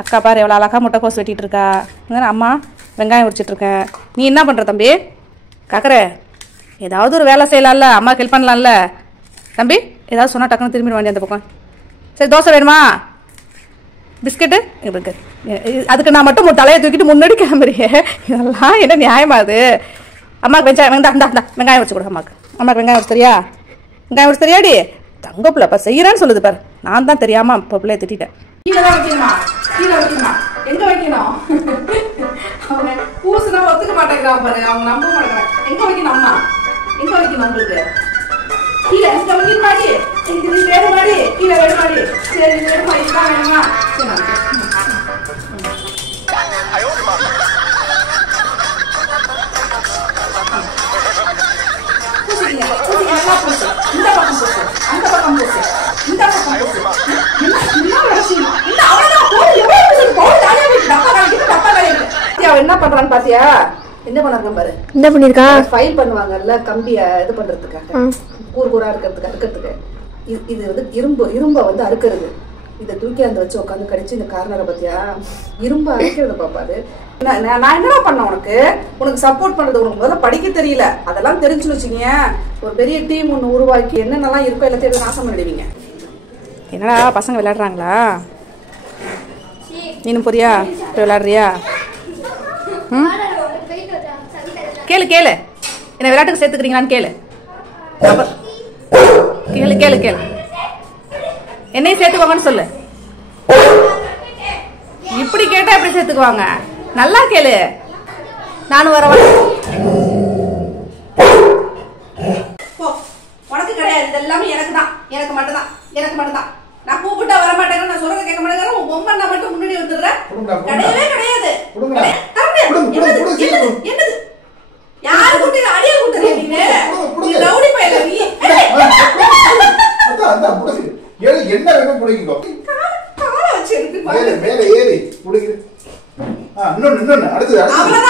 அக்கா பாரு எவ்வளோ அழகா முட்டைக்கோஸ் வெட்டிட்டு இருக்கா. அம்மா வெங்காயம் உரிச்சிட்டு இருக்கேன். நீ என்ன பண்ற தம்பி? காக்கற ஏதாவது ஒரு வேலை செய்யலாம்ல, அம்மாவுக்கு ஹெல்ப் பண்ணலாம்ல தம்பி. ஏதாவது சொன்னா டக்குன்னு திரும்பிட வேண்டிய அந்த பக்கம். சரி தோசை வேணுமா? பிஸ்கெட்டு அதுக்கு நான் மட்டும் தலையை தூக்கிட்டு முன்னாடி கிளம்புறேன். இதெல்லாம் என்ன நியாயமா அது? அம்மாவுக்கு வெங்காயம் வச்சு கொடு. அம்மாவுக்கு வெங்காயம் வச்சு தெரியா? வெங்காயம் வச்சு தெரியாடி? தங்க பிள்ளைப்பா செய்யறான்னு சொல்லுது பாரு. நான் தான் தெரியாம இப்போ பிள்ளைய திட்டேன். கீழே தான் வைக்கணுமா? கீழே வைக்கணுமா? எங்க வைக்கணும்? அவங்க பூசுனா ஒத்துக்க மாட்டேங்கிறான் பாரு. அவங்க நம்ப மாட்டேங்கிறாங்க. எங்க வைக்கணும் அம்மா? எங்க வைக்கணும் உங்களுக்கு? கீழே எங்க வைக்கணும் மாடி? இது வேறு மாடி? கீழே வேறு மாடி? சரி வேறு மாடி தான் வேணுமா? இந்த பக்கம் போச்சு, அந்த பக்கம் போச்சு, இந்த பக்கம் போச்சு. என்ன பண்றான்னு பாத்தியா? என்ன பண்ணாங்க பாரு. என்ன பண்ணிருக்கா? ஃபைல் பண்ணுவாங்கல்ல கம்பிய இது பண்றதுக்காக, கூர் கூரா இருக்கிறதுக்கு. இது வந்து இரும்ப வந்து அறுக்கிறது. இதை தூக்கி அந்த வச்சு உட்காந்து கடிச்சு இந்த கார்னரை பத்தியா இரும்ப அரைக்கிறத பாப்பாரு. நான் என்னடா பண்ண உனக்கு சப்போர்ட் பண்றது? உனக்கு முதல்ல படிக்க தெரியல, அதெல்லாம் தெரிஞ்சுன்னு வச்சுக்கீங்க. ஒரு பெரிய டீம் ஒன்று உருவாக்கி என்னென்னலாம் இருக்கோ எல்லாத்தையும் நாசம் பண்ணிடுவீங்க. என்னடா பசங்க விளையாடுறாங்களா? நீனும் போறியா? போய் விளையாடுறியா? கேளு என்ன விளையாட்டுக்கு சேர்த்துக்கிறீங்களான்னு கேளு. கேளு என்னையும் சேர்த்துக்குவாங்கன்னு சொல்லு. இப்படி கேட்டா எப்படி சேர்த்துக்குவாங்க? நல்லா கேளு. நானும் வரவா? உனக்கு கிடையாது, இது எல்லாமே எனக்கு மட்டும்தான். நான் கூப்பிட்டா வர மாட்டேங்க, நான் சொல்றத கேட்க மாட்டேங்க. உன் பொம்மை நான் மட்டும் முன்னாடி வந்துடுறேன். கிடையவே கிடையாது. என்னது யாரு கூட்டி அடிய கூட்டுறீங்க? நீ ரவுடி பையல நீ. என்ன வேணும் புடிங்கோ. கால வச்சு இருக்கு பாரு. மேல ஏறி புடிங்க. இன்னொன்னு அடுத்து. அவ்வளவுதான்.